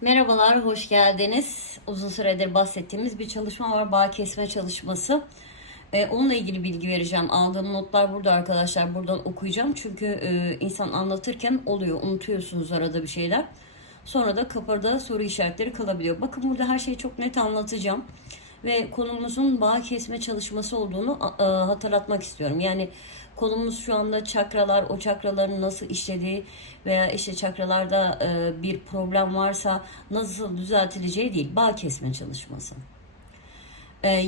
Merhabalar, hoş geldiniz. Uzun süredir bahsettiğimiz bir çalışma var, bağ kesme çalışması. Onunla ilgili bilgi vereceğim. Aldığım notlar burada arkadaşlar, buradan okuyacağım. Çünkü insan anlatırken oluyor, unutuyorsunuz arada bir şeyler. Sonra da kafada soru işaretleri kalabiliyor. Bakın burada her şeyi çok net anlatacağım. Ve konumuzun bağ kesme çalışması olduğunu hatırlatmak istiyorum. Yani konumuz şu anda çakralar, o çakraların nasıl işlediği veya işte çakralarda bir problem varsa nasıl düzeltileceği değil, bağ kesme çalışması.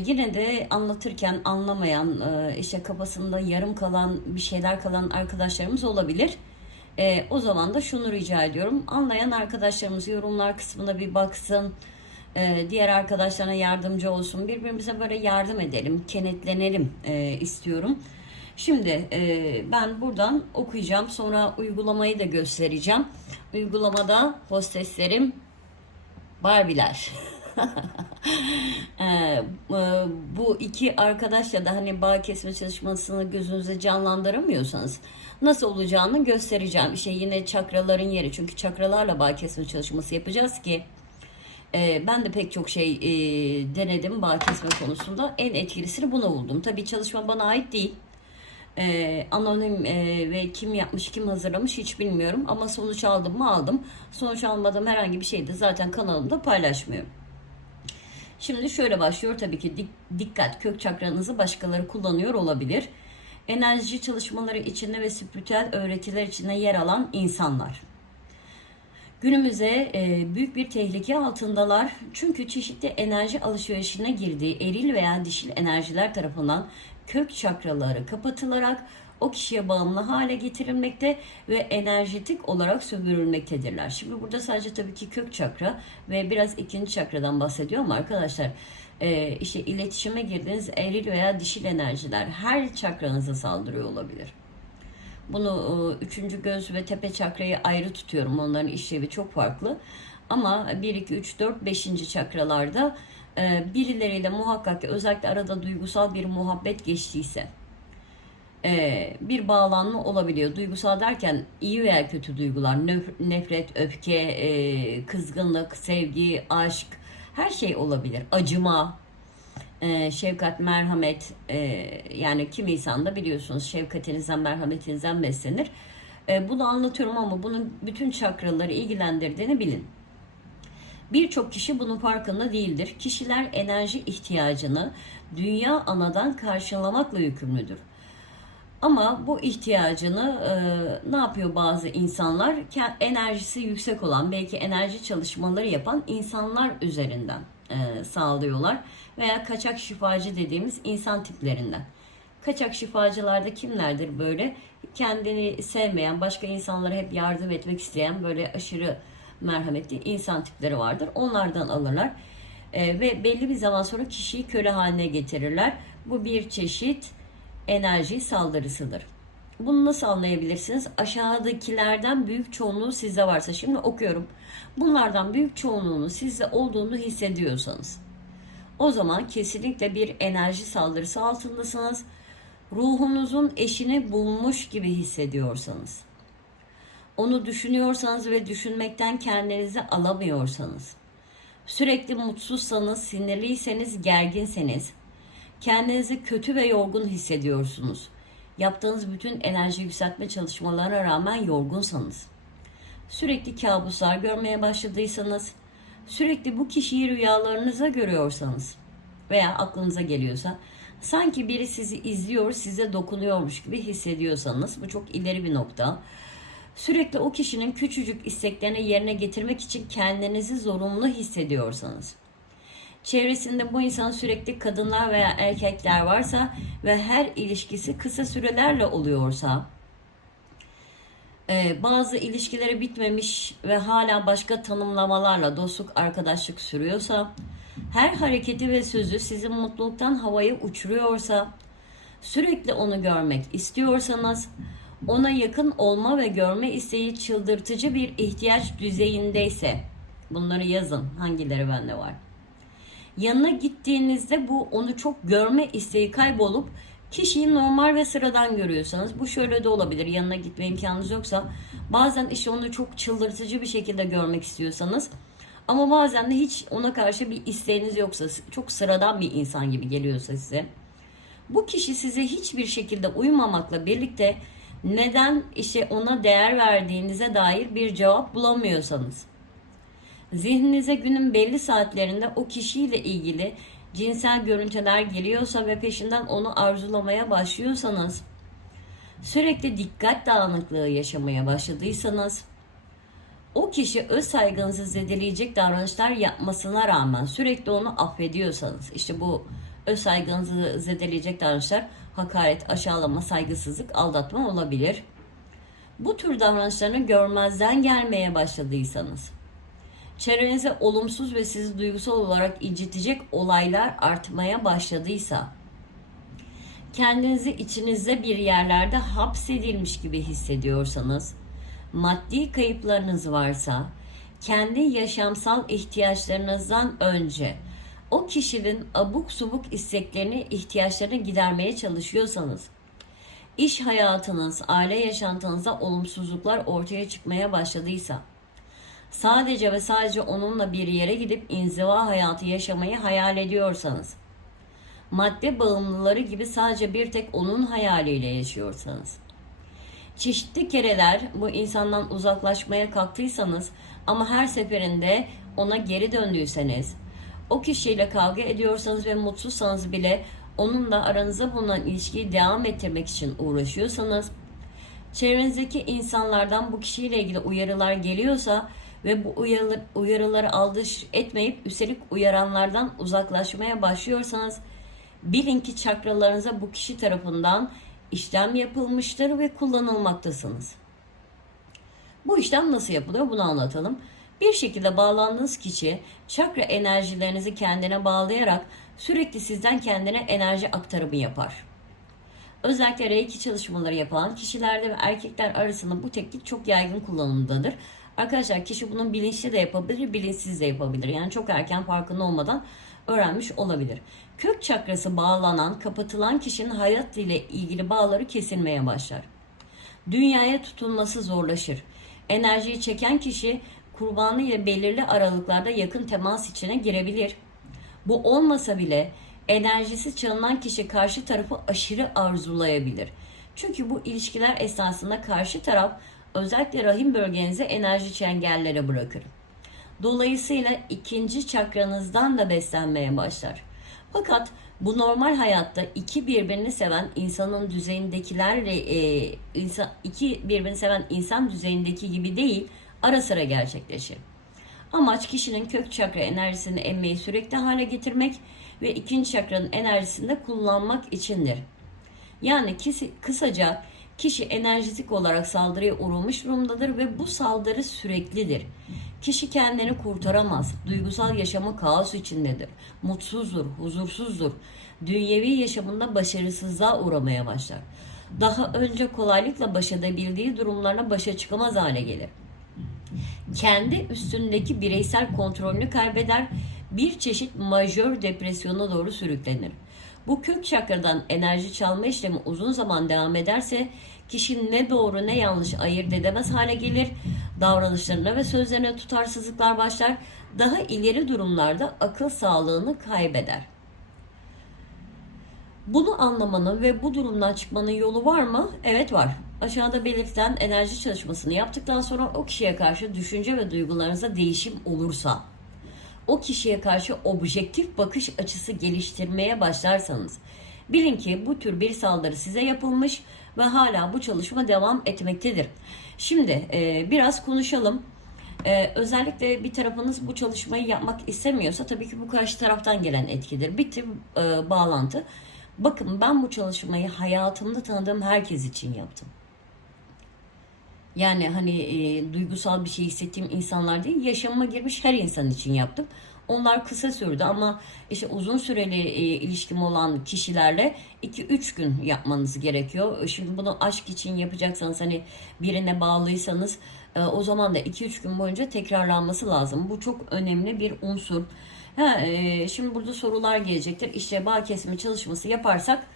Yine de anlatırken anlamayan, işte kafasında yarım kalan bir şeyler kalan arkadaşlarımız olabilir. O zaman da şunu rica ediyorum. Anlayan arkadaşlarımız yorumlar kısmına bir baksın. Diğer arkadaşlarına yardımcı olsun. Birbirimize böyle yardım edelim, kenetlenelim istiyorum. Şimdi ben buradan okuyacağım. Sonra uygulamayı da göstereceğim. Uygulamada hosteslerim Barbiler. Bu iki arkadaşla da hani bağ kesme çalışmasını gözünüze canlandıramıyorsanız nasıl olacağını göstereceğim. İşte yine çakraların yeri. Çünkü çakralarla bağ kesme çalışması yapacağız ki ben de pek çok şey denedim bağ kesme konusunda. En etkilisini buna buldum. Tabii çalışma bana ait değil. Anonim ve kim yapmış, kim hazırlamış hiç bilmiyorum. Ama sonuç aldım mı aldım. Sonuç almadığım herhangi bir şeyi de zaten kanalımda paylaşmıyorum. Şimdi şöyle başlıyor. Tabii ki dikkat, kök çakranızı başkaları kullanıyor olabilir. Enerji çalışmaları içinde ve spiritüel öğretiler içinde yer alan insanlar. Günümüze büyük bir tehlike altındalar. Çünkü çeşitli enerji alışverişine girdiği eril veya dişil enerjiler tarafından kök çakraları kapatılarak o kişiye bağımlı hale getirilmekte ve enerjetik olarak sömürülmektedirler. Şimdi burada sadece tabii ki kök çakra ve biraz ikinci çakradan bahsediyor ama arkadaşlar işte iletişime girdiğiniz eril veya dişil enerjiler her çakranıza saldırıyor olabilir. Bunu üçüncü göz ve tepe çakrayı ayrı tutuyorum. Onların işlevi çok farklı. Ama 1, 2, 3, 4, 5. çakralarda birileriyle muhakkak özellikle arada duygusal bir muhabbet geçtiyse bir bağlanma olabiliyor. Duygusal derken iyi veya kötü duygular, nefret, öfke, kızgınlık, sevgi, aşk her şey olabilir. Acıma, şefkat, merhamet, yani kim insan da biliyorsunuz şefkatinizden, merhametinizden beslenir. Bunu anlatıyorum ama bunun bütün çakraları ilgilendirdiğini bilin. Birçok kişi bunun farkında değildir. Kişiler enerji ihtiyacını dünya anadan karşılamakla yükümlüdür. Ama bu ihtiyacını ne yapıyor bazı insanlar? Enerjisi yüksek olan, belki enerji çalışmaları yapan insanlar üzerinden sağlıyorlar. Veya kaçak şifacı dediğimiz insan tiplerinden. Kaçak şifacılarda kimlerdir böyle? Kendini sevmeyen, başka insanlara hep yardım etmek isteyen böyle aşırı merhametli insan tipleri vardır. Onlardan alırlar. Ve belli bir zaman sonra kişiyi köle haline getirirler. Bu bir çeşit enerji saldırısıdır. Bunu nasıl anlayabilirsiniz? Aşağıdakilerden büyük çoğunluğu sizde varsa, şimdi okuyorum. Bunlardan büyük çoğunluğunu sizde olduğunu hissediyorsanız, o zaman kesinlikle bir enerji saldırısı altındasınız. Ruhunuzun eşini bulmuş gibi hissediyorsanız, onu düşünüyorsanız ve düşünmekten kendinizi alamıyorsanız, sürekli mutsuzsanız, sinirliyseniz, gerginseniz, kendinizi kötü ve yorgun hissediyorsunuz. Yaptığınız bütün enerji yükseltme çalışmalarına rağmen yorgunsanız, sürekli kabuslar görmeye başladıysanız, sürekli bu kişiyi rüyalarınıza görüyorsanız veya aklınıza geliyorsa, sanki biri sizi izliyor, size dokunuyormuş gibi hissediyorsanız, bu çok ileri bir nokta. Sürekli o kişinin küçücük isteklerini yerine getirmek için kendinizi zorunlu hissediyorsanız, çevresinde bu insan sürekli kadınlar veya erkekler varsa ve her ilişkisi kısa sürelerle oluyorsa, bazı ilişkileri bitmemiş ve hala başka tanımlamalarla dostluk, arkadaşlık sürüyorsa, her hareketi ve sözü sizi mutluluktan havaya uçuruyorsa, sürekli onu görmek istiyorsanız, ona yakın olma ve görme isteği çıldırtıcı bir ihtiyaç düzeyindeyse, bunları yazın hangileri bende var. Yanına gittiğinizde bu onu çok görme isteği kaybolup kişiyi normal ve sıradan görüyorsanız, bu şöyle de olabilir. Yanına gitme imkanınız yoksa bazen işte onu çok çıldırtıcı bir şekilde görmek istiyorsanız Ama bazen de hiç ona karşı bir isteğiniz yoksa, çok sıradan bir insan gibi geliyorsa size, bu kişi size hiçbir şekilde uymamakla birlikte neden işte ona değer verdiğinize dair bir cevap bulamıyorsanız, zihninize günün belli saatlerinde o kişiyle ilgili cinsel görüntüler geliyorsa ve peşinden onu arzulamaya başlıyorsanız, sürekli dikkat dağınıklığı yaşamaya başladıysanız, o kişi öz saygınızı zedeleyecek davranışlar yapmasına rağmen sürekli onu affediyorsanız, işte bu öz saygınızı zedeleyecek davranışlar hakaret, aşağılama, saygısızlık, aldatma olabilir. Bu tür davranışlarını görmezden gelmeye başladıysanız, çevrenize olumsuz ve sizi duygusal olarak incitecek olaylar artmaya başladıysa, kendinizi içinizde bir yerlerde hapsedilmiş gibi hissediyorsanız, maddi kayıplarınız varsa, kendi yaşamsal ihtiyaçlarınızdan önce o kişinin abuk subuk isteklerini, ihtiyaçlarını gidermeye çalışıyorsanız, iş hayatınız, aile yaşantınızda olumsuzluklar ortaya çıkmaya başladıysa, sadece ve sadece onunla bir yere gidip inziva hayatı yaşamayı hayal ediyorsanız, madde bağımlıları gibi sadece bir tek onun hayaliyle yaşıyorsanız, çeşitli kereler bu insandan uzaklaşmaya kalktıysanız ama her seferinde ona geri döndüyseniz, o kişiyle kavga ediyorsanız ve mutsuzsanız bile onunla aranızda bulunan ilişkiyi devam ettirmek için uğraşıyorsanız, çevrenizdeki insanlardan bu kişiyle ilgili uyarılar geliyorsa ve bu uyarıları aldırış etmeyip üstelik uyaranlardan uzaklaşmaya başlıyorsanız, bilin ki çakralarınıza bu kişi tarafından işlem yapılmıştır ve kullanılmaktasınız. Bu işlem nasıl yapılıyor? Bunu anlatalım. Bir şekilde bağlandığınız kişi çakra enerjilerinizi kendine bağlayarak sürekli sizden kendine enerji aktarımı yapar. Özellikle Reiki çalışmaları yapan kişilerde ve erkekler arasında bu teknik çok yaygın kullanımdadır. Arkadaşlar, kişi bunu bilinçli de yapabilir, bilinçsiz de yapabilir. Yani çok erken farkında olmadan öğrenmiş olabilir. Kök çakrası bağlanan, kapatılan kişinin hayat ile ilgili bağları kesilmeye başlar. Dünyaya tutulması zorlaşır. Enerjiyi çeken kişi kurbanı ile belirli aralıklarda yakın temas içine girebilir. Bu olmasa bile enerjisi çalınan kişi karşı tarafı aşırı arzulayabilir. Çünkü bu ilişkiler esnasında karşı taraf özellikle rahim bölgenize enerji çengelleri bırakır. Dolayısıyla ikinci çakranızdan da beslenmeye başlar. Fakat bu normal hayatta iki birbirini seven insanın düzeyindekilerle iki birbirini seven insan düzeyindeki gibi değil, ara sıra gerçekleşir. Amaç kişinin kök çakra enerjisini emmeyi sürekli hale getirmek ve ikinci çakranın enerjisini de kullanmak içindir. Yani kısaca kişi enerjitik olarak saldırıya uğramış durumdadır ve bu saldırı süreklidir. Kişi kendini kurtaramaz, duygusal yaşamı kaos içindedir, mutsuzdur, huzursuzdur, dünyevi yaşamında başarısızlığa uğramaya başlar. Daha önce kolaylıkla baş edebildiği durumlarla başa çıkamaz hale gelir. Kendi üstündeki bireysel kontrolünü kaybeder, bir çeşit majör depresyona doğru sürüklenir. Bu kök çakradan enerji çalma işlemi uzun zaman devam ederse kişi ne doğru ne yanlış ayırt edemez hale gelir, davranışlarına ve sözlerine tutarsızlıklar başlar, daha ileri durumlarda akıl sağlığını kaybeder. Bunu anlamanın ve bu durumdan çıkmanın yolu var mı? Evet, var. Aşağıda belirtilen enerji çalışmasını yaptıktan sonra o kişiye karşı düşünce ve duygularınızda değişim olursa, o kişiye karşı objektif bakış açısı geliştirmeye başlarsanız, bilin ki bu tür bir saldırı size yapılmış ve hala bu çalışma devam etmektedir. Şimdi biraz konuşalım. Özellikle bir tarafınız bu çalışmayı yapmak istemiyorsa tabii ki bu karşı taraftan gelen etkidir. Bitti bağlantı. Bakın, ben bu çalışmayı hayatımda tanıdığım herkes için yaptım. Yani hani duygusal bir şey hissettiğim insanlar değil, yaşamıma girmiş her insan için yaptım. Onlar kısa sürdü ama işte uzun süreli ilişkim olan kişilerle 2-3 gün yapmanız gerekiyor. Şimdi bunu aşk için yapacaksanız, hani birine bağlıysanız o zaman da 2-3 gün boyunca tekrarlanması lazım. Bu çok önemli bir unsur. Şimdi burada sorular gelecektir. İşte bağ kesimi çalışması yaparsak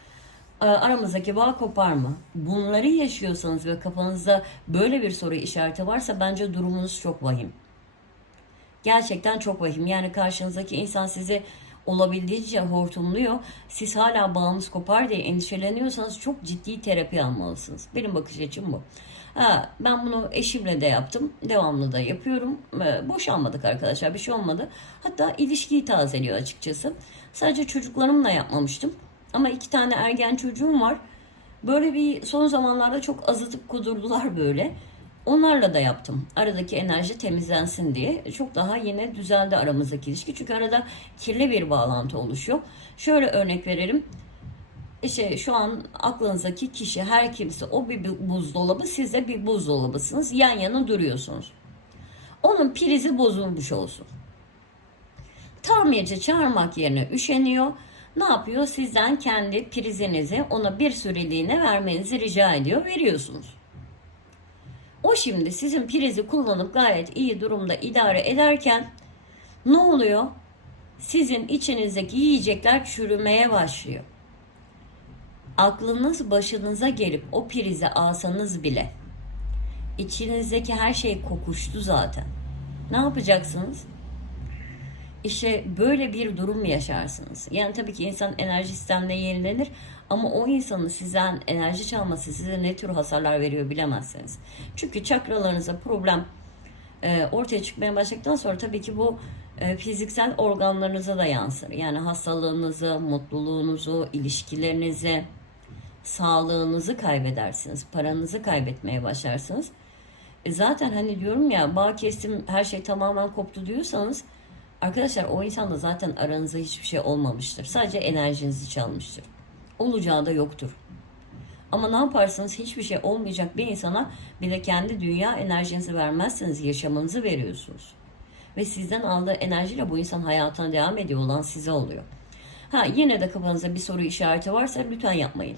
aramızdaki bağ kopar mı? Bunları yaşıyorsanız ve kafanızda böyle bir soru işareti varsa bence durumunuz çok vahim. Gerçekten çok vahim. Yani karşınızdaki insan sizi olabildiğince hortumluyor. Siz hala bağınız kopar diye endişeleniyorsanız çok ciddi terapi almalısınız. Benim bakış açım bu. Ben bunu eşimle de yaptım. Devamlı da yapıyorum. Boşanmadık arkadaşlar. Bir şey olmadı. Hatta ilişkiyi tazeliyor açıkçası. Sadece çocuklarımla yapmamıştım. Ama 2 tane ergen çocuğum var. Böyle bir son zamanlarda çok azıtıp kudurdular böyle. Onlarla da yaptım. Aradaki enerji temizlensin diye. Çok daha yine düzeldi aramızdaki ilişki. Çünkü arada kirli bir bağlantı oluşuyor. Şöyle örnek verelim. İşte şu an aklınızdaki kişi, her kimse, o bir buzdolabı, siz de bir buzdolabısınız. Yan yana duruyorsunuz. Onun prizi bozulmuş olsun. Tamirci çağırmak yerine üşeniyor. Ne yapıyor? Sizden kendi prizinizi ona bir süreliğine vermenizi rica ediyor. Veriyorsunuz. O şimdi sizin prizi kullanıp gayet iyi durumda idare ederken ne oluyor? Sizin içinizdeki yiyecekler çürümeye başlıyor. Aklınız başınıza gelip o prizi alsanız bile içinizdeki her şey kokuştu zaten. Ne yapacaksınız? İşte böyle bir durum yaşarsınız. Yani tabii ki insan enerji sistemine yenilenir ama o insanın sizden enerji çalması size ne tür hasarlar veriyor bilemezsiniz. Çünkü çakralarınıza problem ortaya çıkmaya başladıktan sonra tabii ki bu fiziksel organlarınıza da yansır. Yani hastalığınızı, mutluluğunuzu, ilişkilerinizi, sağlığınızı kaybedersiniz. Paranızı kaybetmeye başlarsınız. Zaten hani diyorum ya, bağ kestim, her şey tamamen koptu diyorsanız arkadaşlar, o insanda zaten aranızda hiçbir şey olmamıştır. Sadece enerjinizi çalmıştır. Olacağı da yoktur. Ama ne yaparsanız hiçbir şey olmayacak bir insana bir de kendi dünya enerjinizi vermezseniz yaşamınızı veriyorsunuz. Ve sizden aldığı enerjiyle bu insan hayatına devam ediyor olan size oluyor. Yine de kafanızda bir soru işareti varsa lütfen yapmayın.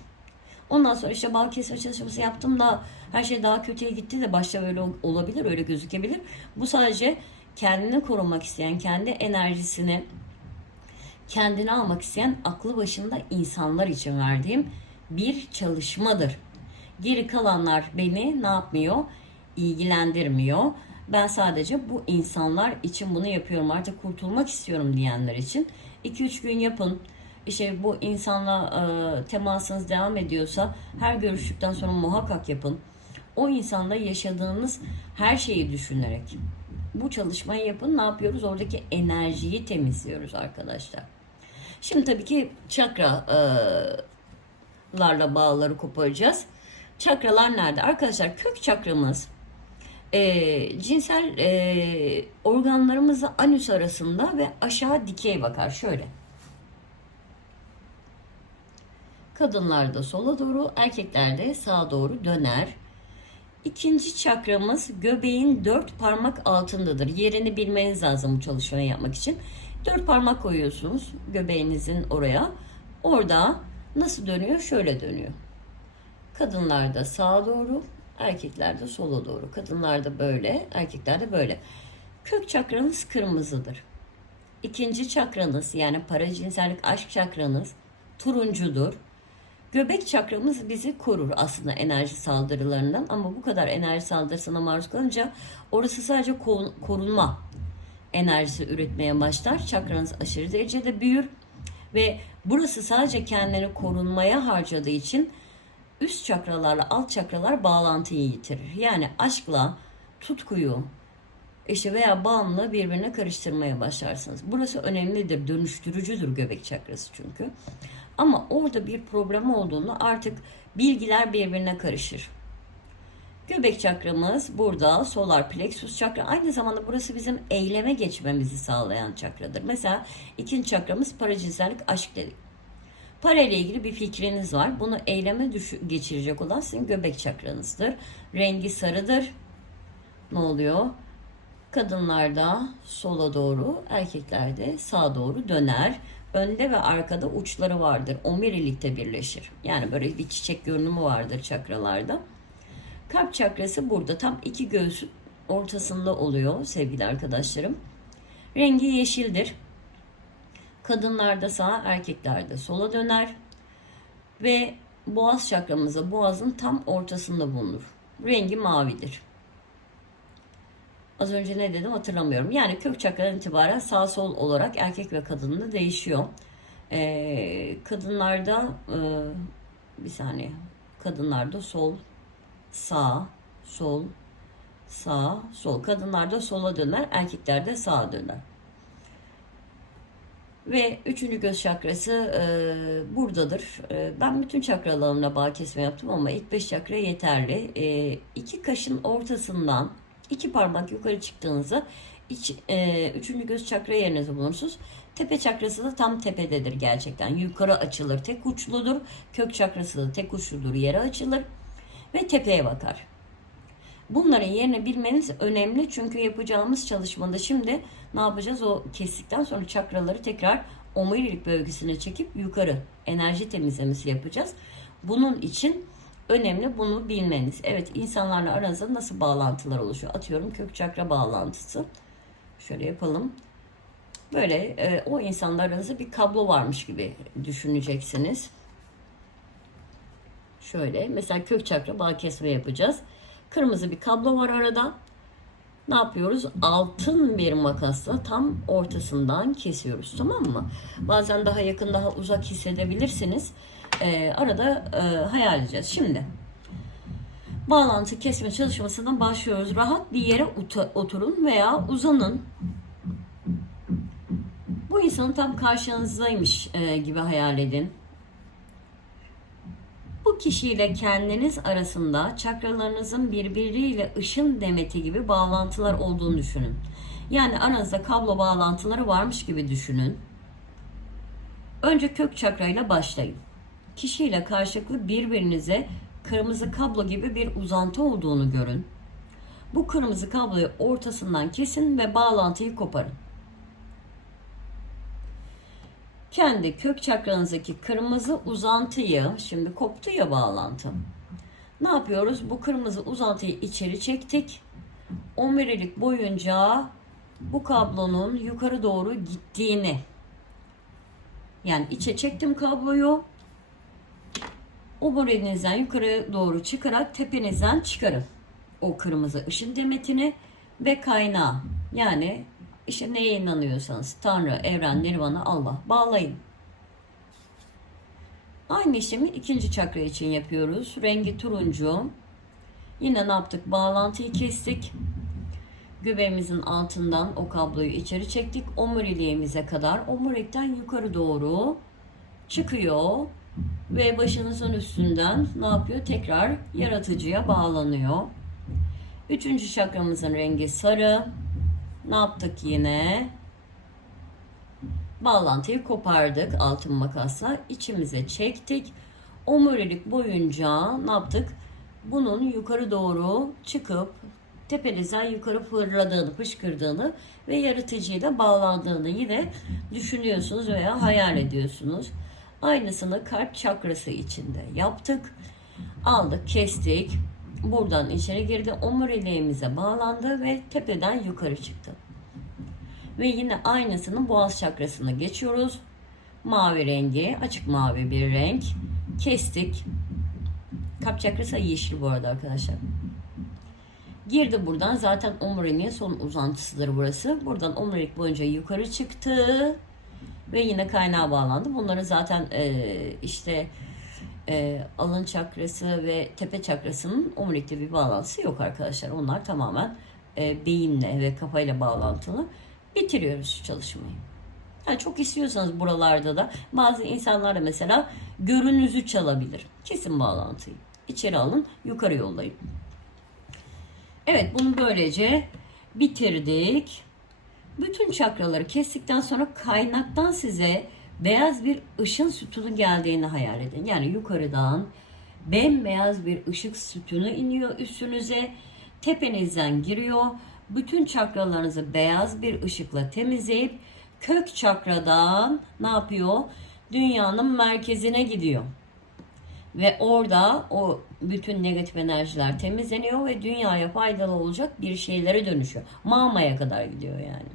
Ondan sonra işte bağ kesme çalışması yaptım da her şey daha kötüye gitti de başta öyle olabilir, öyle gözükebilir. Bu sadece kendini korumak isteyen, kendi enerjisini kendine almak isteyen aklı başında insanlar için verdiğim bir çalışmadır. Geri kalanlar beni ne yapmıyor? İlgilendirmiyor. Ben sadece bu insanlar için bunu yapıyorum. Artık kurtulmak istiyorum diyenler için 2-3 gün yapın. İşte bu insanla temasınız devam ediyorsa her görüştükten sonra muhakkak yapın. O insanla yaşadığınız her şeyi düşünerek bu çalışmayı yapın. Ne yapıyoruz? Oradaki enerjiyi temizliyoruz arkadaşlar. Şimdi tabii ki çakralarla bağları koparacağız. Çakralar nerede? Arkadaşlar kök çakramız cinsel organlarımızla anüs arasında ve aşağı dikey bakar. Şöyle. Kadınlarda sola doğru, erkeklerde sağa doğru döner. İkinci çakramız göbeğin 4 parmak altındadır. Yerini bilmeniz lazım bu çalışmayı yapmak için. 4 parmak koyuyorsunuz göbeğinizin oraya. Orada nasıl dönüyor? Şöyle dönüyor. Kadınlarda sağa doğru, erkeklerde sola doğru. Kadınlarda böyle, erkeklerde böyle. Kök çakranız kırmızıdır. İkinci çakranız, yani paracinsellik aşk çakranız turuncudur. Göbek çakramız bizi korur aslında enerji saldırılarından, ama bu kadar enerji saldırısına maruz kalınca orası sadece korunma enerjisi üretmeye başlar. Çakranız aşırı derecede büyür ve burası sadece kendini korunmaya harcadığı için üst çakralarla alt çakralar bağlantıyı yitirir. Yani aşkla tutkuyu veya bağımlılığı birbirine karıştırmaya başlarsınız. Burası önemlidir, dönüştürücüdür göbek çakrası çünkü. Ama orada bir problem olduğunda artık bilgiler birbirine karışır. Göbek çakramız burada, solar plexus çakra. Aynı zamanda burası bizim eyleme geçmemizi sağlayan çakradır. Mesela ikinci çakramız paracinsellik aşk dedik. Para ile ilgili bir fikriniz var. Bunu eyleme geçirecek olan sizin göbek çakranızdır. Rengi sarıdır. Ne oluyor? Kadınlarda sola doğru, erkeklerde sağa doğru döner. Önde ve arkada uçları vardır. Omurilikte birleşir. Yani böyle bir çiçek görünümü vardır çakralarda. Kalp çakrası burada tam iki göğsün ortasında oluyor sevgili arkadaşlarım. Rengi yeşildir. Kadınlarda sağa, erkeklerde sola döner. Ve boğaz çakramızda boğazın tam ortasında bulunur. Rengi mavidir. Az önce ne dedim hatırlamıyorum. Yani kök çakradan itibaren sağ sol olarak erkek ve kadında değişiyor. Kadınlarda bir saniye. Kadınlarda sol, sağ, sol, sağ, sol. Kadınlarda sola döner, erkeklerde sağa döner. Ve üçüncü göz çakrası buradadır. Ben bütün çakralarımla bağ kesme yaptım ama ilk 5 çakra yeterli. İki kaşın ortasından 2 parmak yukarı çıktığınızda üçüncü göz çakra yerinizi bulursunuz. Tepe çakrası da tam tepededir gerçekten. Yukarı açılır, tek uçludur. Kök çakrası da tek uçludur, yere açılır ve tepeye bakar. Bunların yerini bilmeniz önemli çünkü yapacağımız çalışmada şimdi ne yapacağız? O kestikten sonra çakraları tekrar omurilik bölgesine çekip yukarı enerji temizlemesi yapacağız. Bunun için önemli bunu bilmeniz. Evet, insanlarla aranızda nasıl bağlantılar oluşuyor? Atıyorum kök çakra bağlantısı. Şöyle yapalım. Böyle o insanlar aranızda bir kablo varmış gibi düşüneceksiniz. Şöyle mesela kök çakra bağ kesme yapacağız. Kırmızı bir kablo var arada. Ne yapıyoruz? Altın bir makasla tam ortasından kesiyoruz. Tamam mı? Bazen daha yakın, daha uzak hissedebilirsiniz. Arada hayal edeceğiz. Şimdi bağlantı kesme çalışmasından başlıyoruz. Rahat bir yere oturun veya uzanın. Bu insanın tam karşınızdaymış gibi hayal edin. Bu kişiyle kendiniz arasında çakralarınızın birbiriyle ışın demeti gibi bağlantılar olduğunu düşünün. Yani aranızda kablo bağlantıları varmış gibi düşünün. Önce kök çakrayla başlayın. Kişiyle karşılıklı birbirinize kırmızı kablo gibi bir uzantı olduğunu görün. Bu kırmızı kabloyu ortasından kesin ve bağlantıyı koparın. Kendi kök çakranızdaki kırmızı uzantıyı, şimdi koptu ya bağlantı. Ne yapıyoruz? Bu kırmızı uzantıyı içeri çektik. Omurilik boyunca bu kablonun yukarı doğru gittiğini, yani içe çektim kabloyu. Omurilinizden yukarı doğru çıkarak tepenizden çıkarın o kırmızı ışın demetini ve kaynağı, yani İşte neye inanıyorsanız Tanrı, evren, Nirvana, Allah bağlayın. Aynı işlemi ikinci çakra için yapıyoruz. Rengi turuncu. Yine ne yaptık? Bağlantıyı kestik. Göbeğimizin altından o kabloyu içeri çektik. Omuriliğimize kadar. Omurilikten yukarı doğru çıkıyor. Ve başınızın üstünden ne yapıyor? Tekrar yaratıcıya bağlanıyor. Üçüncü çakramızın rengi sarı. Ne yaptık yine? Bağlantıyı kopardık altın makasla. İçimize çektik. Omurilik boyunca ne yaptık? Bunun yukarı doğru çıkıp tepenizden yukarı fırladığını, fışkırdığını ve yaratıcıyla bağlandığını yine düşünüyorsunuz veya hayal ediyorsunuz. Aynısını kalp çakrası içinde yaptık. Aldık, kestik. Buradan içeri girdi, omuriliğimize bağlandı ve tepeden yukarı çıktı. Ve yine aynısını boğaz çakrasına geçiyoruz. Mavi rengi, açık mavi bir renk. Kestik. Kalp çakrası yeşil bu arada arkadaşlar. Girdi buradan, zaten omuriliğin son uzantısıdır burası. Buradan omurilik boyunca yukarı çıktı. Ve yine kaynağa bağlandı. Bunların zaten alın çakrası ve tepe çakrasının omurilikte bir bağlantısı yok arkadaşlar. Onlar tamamen beyinle ve kafayla bağlantılı. Bitiriyoruz çalışmayı. Yani çok istiyorsanız buralarda da bazı insanlar da mesela görünüzü çalabilir. Kesin bağlantıyı. İçeri alın, yukarı yollayın. Evet, bunu böylece bitirdik. Bütün çakraları kestikten sonra kaynaktan size beyaz bir ışın sütunu geldiğini hayal edin. Yani yukarıdan bembeyaz bir ışık sütunu iniyor üstünüze. Tepenizden giriyor. Bütün çakralarınızı beyaz bir ışıkla temizleyip kök çakradan ne yapıyor? Dünyanın merkezine gidiyor. Ve orada o bütün negatif enerjiler temizleniyor ve dünyaya faydalı olacak bir şeylere dönüşüyor. Mamaya kadar gidiyor yani.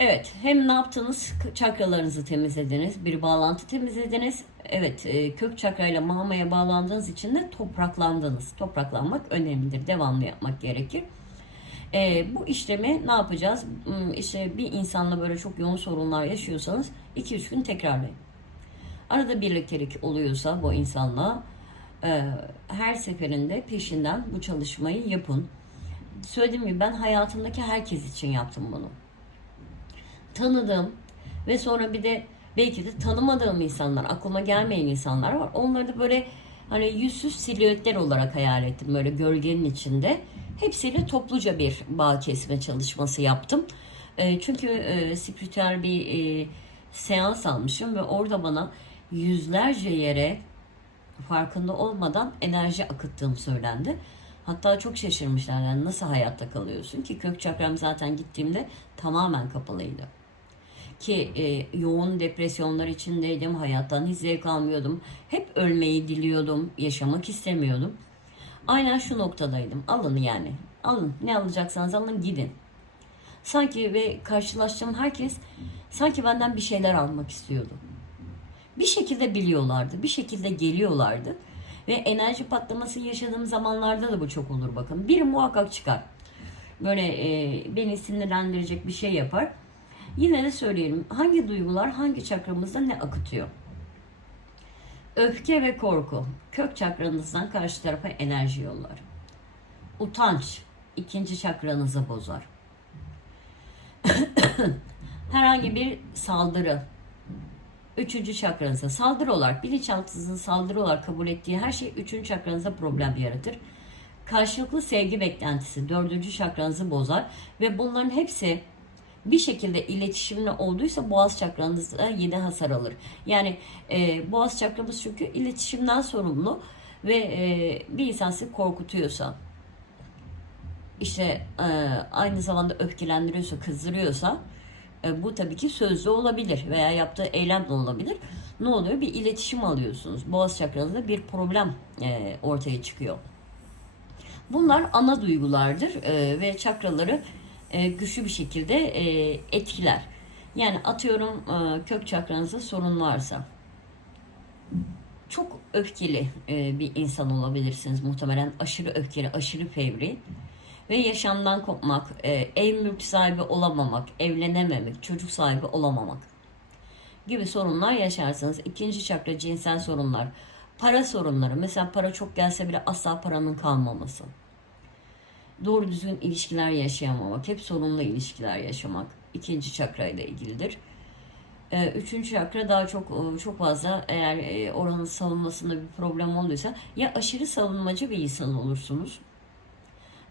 Evet, hem ne yaptınız? Çakralarınızı temizlediniz, bir bağlantı temizlediniz. Evet, kök çakrayla mahmaya bağlandığınız için de topraklandınız. Topraklanmak önemlidir. Devamlı yapmak gerekir. Bu işlemi ne yapacağız? İşte bir insanla böyle çok yoğun sorunlar yaşıyorsanız 2-3 gün tekrarlayın. Arada birliktelik oluyorsa bu insanla her seferinde peşinden bu çalışmayı yapın. Söylediğim gibi ben hayatımdaki herkes için yaptım bunu. Tanıdığım ve sonra bir de belki de tanımadığım insanlar, aklıma gelmeyen insanlar var. Onları da böyle hani yüzsüz silüetler olarak hayal ettim. Böyle gölgenin içinde. Hepsiyle topluca bir bağ kesme çalışması yaptım. Çünkü spiritüel bir seans almışım ve orada bana yüzlerce yere farkında olmadan enerji akıttığım söylendi. Hatta çok şaşırmışlar, yani nasıl hayatta kalıyorsun ki, kök çakram zaten gittiğimde tamamen kapalıydı. Ki yoğun depresyonlar içindeydim, hayattan hiç zevk almıyordum. Hep ölmeyi diliyordum, yaşamak istemiyordum. Aynen şu noktadaydım, alın yani, alın ne alacaksanız alın gidin. Sanki ve karşılaştığım herkes sanki benden bir şeyler almak istiyordu. Bir şekilde biliyorlardı, bir şekilde geliyorlardı. Ve enerji patlaması yaşadığım zamanlarda da bu çok olur bakın. Biri muhakkak çıkar. Böyle beni sinirlendirecek bir şey yapar. Yine de söyleyelim, hangi duygular hangi çakramızda ne akıtıyor? Öfke ve korku kök çakranızdan karşı tarafa enerji yollar. Utanç ikinci çakranızı bozar. Herhangi bir saldırı üçüncü çakranıza saldırı olarak, bilinçaltınızın saldırı olarak kabul ettiği her şey üçüncü çakranızda problem yaratır. Karşılıklı sevgi beklentisi dördüncü çakranızı bozar ve bunların hepsi bir şekilde iletişimle olduysa boğaz çakranızda yine hasar alır. Yani boğaz çakramız çünkü iletişimden sorumlu ve bir insan sizi korkutuyorsa, işte aynı zamanda öfkelendiriyorsa, kızdırıyorsa, bu tabii ki sözlü olabilir veya yaptığı eylemle olabilir. Ne oluyor? Bir iletişim alıyorsunuz. Boğaz çakranızda bir problem ortaya çıkıyor. Bunlar ana duygulardır ve çakraları güçlü bir şekilde etkiler. Yani atıyorum kök çakranızda sorun varsa, çok öfkeli bir insan olabilirsiniz muhtemelen. Aşırı öfkeli, aşırı fevri ve yaşamdan kopmak, ev mülk sahibi olamamak, evlenememek, çocuk sahibi olamamak gibi sorunlar yaşarsınız. İkinci çakra cinsel sorunlar, para sorunları. Mesela para çok gelse bile asla paranın kalmaması. Doğru düzgün ilişkiler yaşayamamak, hep sorunlu ilişkiler yaşamak ikinci çakrayla ilgilidir. Üçüncü çakra daha çok fazla, eğer oranın savunmasında bir problem olduysa, ya aşırı savunmacı bir insan olursunuz.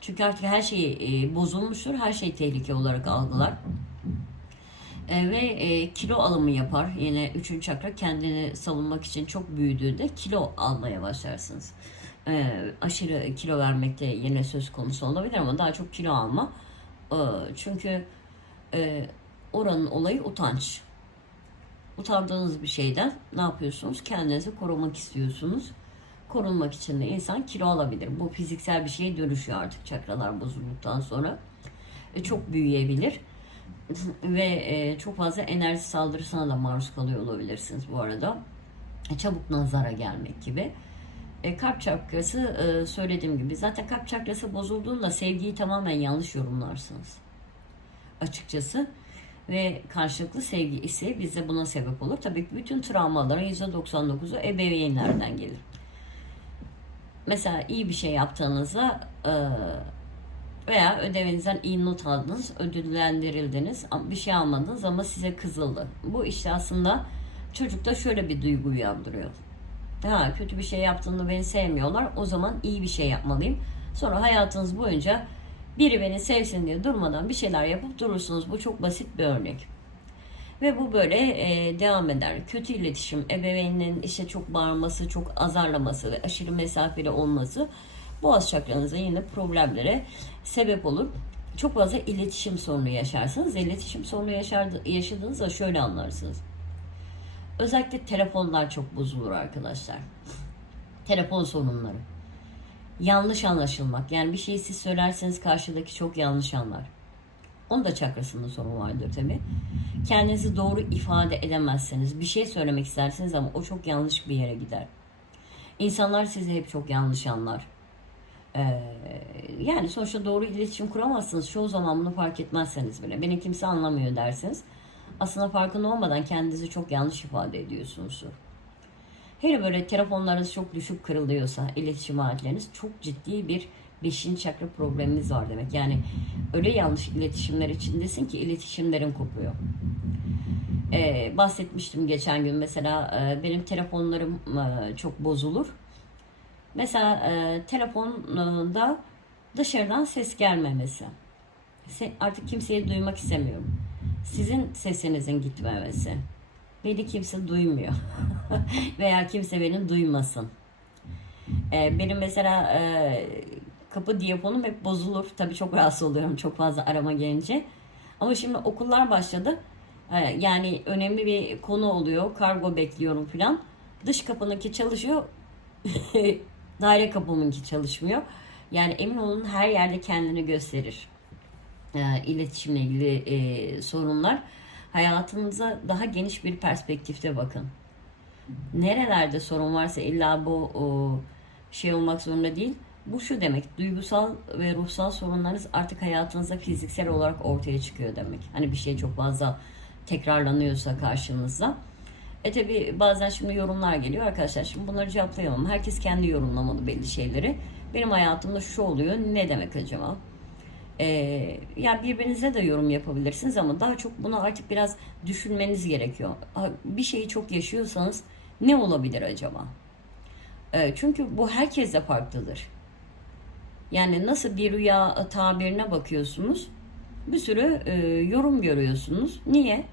Çünkü artık her şey bozulmuştur, her şey tehlike olarak algılar. Ve kilo alımı yapar. Yine üçüncü çakra kendini savunmak için çok büyüdüğünde kilo almaya başlarsınız. Aşırı kilo vermekte yine söz konusu olabilir ama daha çok kilo alma. Çünkü oranın olayı utanç. Utandığınız bir şeyden ne yapıyorsunuz? Kendinizi korumak istiyorsunuz. Korunmak için de insan kilo alabilir. Bu fiziksel bir şeye dönüşüyor artık çakralar bozulduktan sonra. Çok büyüyebilir. Ve çok fazla enerji saldırısına da maruz kalıyor olabilirsiniz bu arada. Çabuk nazara gelmek gibi. Kalp çakrası, söylediğim gibi, zaten kalp çakrası bozulduğunda sevgiyi tamamen yanlış yorumlarsınız. Açıkçası. Ve karşılıklı sevgi ise bize buna sebep olur. Tabii ki bütün travmaların %99'u ebeveynlerden gelir. Mesela iyi bir şey yaptığınızda veya ödevinizden iyi not aldınız, ödüllendirildiniz, bir şey almadınız ama size kızıldı. Bu işte aslında çocukta şöyle bir duygu uyandırıyor. Kötü bir şey yaptığında beni sevmiyorlar, o zaman iyi bir şey yapmalıyım. Sonra hayatınız boyunca biri beni sevsin diye durmadan bir şeyler yapıp durursunuz. Bu çok basit bir örnek. Ve bu böyle devam eder. Kötü iletişim, ebeveynin işte çok bağırması, çok azarlaması ve aşırı mesafeli olması boğaz çakranıza yine problemlere sebep olur. Çok fazla iletişim sorunu yaşarsınız. İletişim sorunu yaşadığınızda şöyle anlarsınız. Özellikle telefonlar çok bozulur arkadaşlar. Telefon sorunları. Yanlış anlaşılmak. Yani bir şeyi siz söylerseniz karşıdaki çok yanlış anlar. Onun da çakrasında sorun vardır tabii. Kendinizi doğru ifade edemezseniz, bir şey söylemek istersiniz ama o çok yanlış bir yere gider. İnsanlar sizi hep çok yanlış anlar. Yani sonuçta doğru iletişim kuramazsınız. Çoğu zaman bunu fark etmezseniz bile. Beni kimse anlamıyor dersiniz. Aslında farkında olmadan kendinizi çok yanlış ifade ediyorsunuz. Hele böyle telefonlarınız çok düşük kırılıyorsa, iletişim aletleriniz çok ciddi bir 5. çakra problemimiz var demek. Yani öyle yanlış iletişimler içindesin ki iletişimlerin kopuyor. Bahsetmiştim geçen gün mesela benim telefonlarım çok bozulur. Mesela telefonda dışarıdan ses gelmemesi. Artık kimseyi duymak istemiyorum. Sizin sesinizin gitmemesi. Beni kimse duymuyor. Veya kimse beni duymasın. Benim mesela kapı diyafonum hep bozulur. Tabii çok rahatsız oluyorum çok fazla arama gelince. Ama şimdi okullar başladı. Yani önemli bir konu oluyor. Kargo bekliyorum falan. Dış kapınınki çalışıyor. Daire kapımınki çalışmıyor. Yani emin olun her yerde kendini gösterir. İletişimle ilgili sorunlar. Hayatınıza daha geniş bir perspektifte bakın. Nerelerde sorun varsa illa bu şey olmak zorunda değil. Bu şu demek, duygusal ve ruhsal sorunlarınız artık hayatınızda fiziksel olarak ortaya çıkıyor demek. Hani bir şey çok fazla tekrarlanıyorsa karşınızda. Tabi bazen şimdi yorumlar geliyor arkadaşlar. Şimdi bunları cevaplayamam. Herkes kendi yorumlamalı belli şeyleri. Benim hayatımda şu oluyor. Ne demek acaba? Yani birbirinize de yorum yapabilirsiniz ama daha çok bunu artık biraz düşünmeniz gerekiyor. Bir şeyi çok yaşıyorsanız ne olabilir acaba? Çünkü bu herkeste farklıdır. Yani nasıl bir rüya tabirine bakıyorsunuz, bir sürü yorum görüyorsunuz. Niye?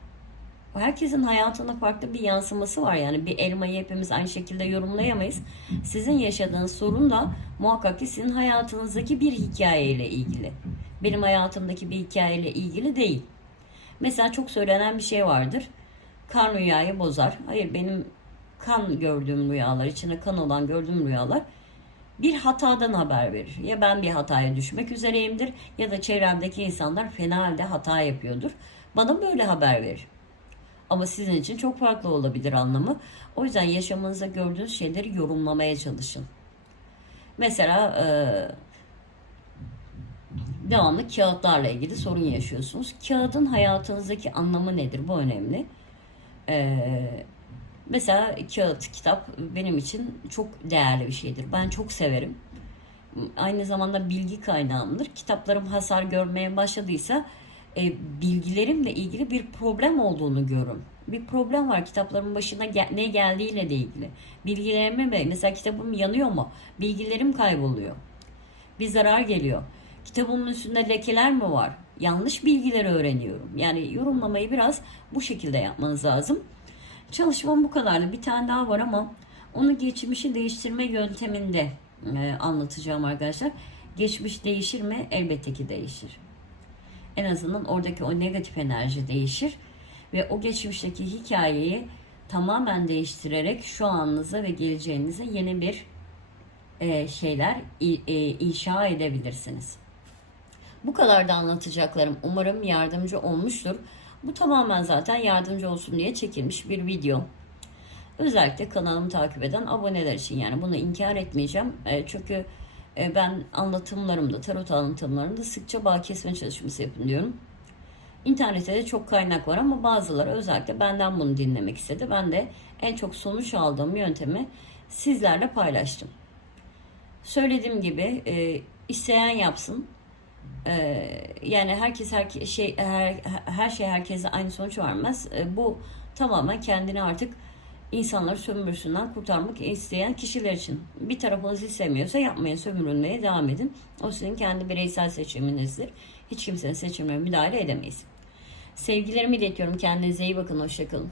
Herkesin hayatında farklı bir yansıması var. Yani bir elmayı hepimiz aynı şekilde yorumlayamayız. Sizin yaşadığınız sorun da muhakkak ki sizin hayatınızdaki bir hikayeyle ilgili. Benim hayatımdaki bir hikayeyle ilgili değil. Mesela çok söylenen bir şey vardır. Kan rüyayı bozar. Hayır, benim kan gördüğüm rüyalar, içine kan olan gördüğüm rüyalar bir hatadan haber verir. Ya ben bir hataya düşmek üzereyimdir ya da çevremdeki insanlar fena halde hata yapıyordur. Bana böyle haber verir. Ama sizin için çok farklı olabilir anlamı. O yüzden yaşamınızda gördüğünüz şeyleri yorumlamaya çalışın. Mesela devamlı kağıtlarla ilgili sorun yaşıyorsunuz. Kağıdın hayatınızdaki anlamı nedir? Bu önemli. Mesela kağıt, kitap benim için çok değerli bir şeydir. Ben çok severim. Aynı zamanda bilgi kaynağımdır. Kitaplarım hasar görmeye başladıysa bilgilerimle ilgili bir problem olduğunu görürüm. Bir problem var kitaplarımın başına ne geldiğiyle de ilgili. Bilgilerime mesela kitabım yanıyor mu? Bilgilerim kayboluyor. Bir zarar geliyor. Kitabımın üstünde lekeler mi var? Yanlış bilgileri öğreniyorum. Yani yorumlamayı biraz bu şekilde yapmanız lazım. Çalışmam bu kadardı. Bir tane daha var ama onu geçmişi değiştirme yönteminde anlatacağım arkadaşlar. Geçmiş değişir mi? Elbette ki değişir. En azından oradaki o negatif enerji değişir. Ve o geçmişteki hikayeyi tamamen değiştirerek şu anınıza ve geleceğinize yeni bir şeyler inşa edebilirsiniz. Bu kadar da anlatacaklarım umarım yardımcı olmuştur. Bu tamamen zaten yardımcı olsun diye çekilmiş bir video. Özellikle kanalımı takip eden aboneler için, yani bunu inkar etmeyeceğim. Çünkü ben anlatımlarımda, tarot anlatımlarımda sıkça bağ kesme çalışması yapın diyorum. İnternette de çok kaynak var ama bazıları özellikle benden bunu dinlemek istedi. Ben de en çok sonuç aldığım yöntemi sizlerle paylaştım. Söylediğim gibi isteyen yapsın. Yani herkes her şey herkese aynı sonuç vermez. Bu tamamen kendini artık insanları sömürüsünden kurtarmak isteyen kişiler için. Bir tarafınız istemiyorsa yapmayın, sömürülmeye devam edin. O sizin kendi bireysel seçiminizdir. Hiç kimsenin seçimlerine müdahale edemeyiz. Sevgilerimi iletiyorum. Kendinize iyi bakın. Hoşçakalın.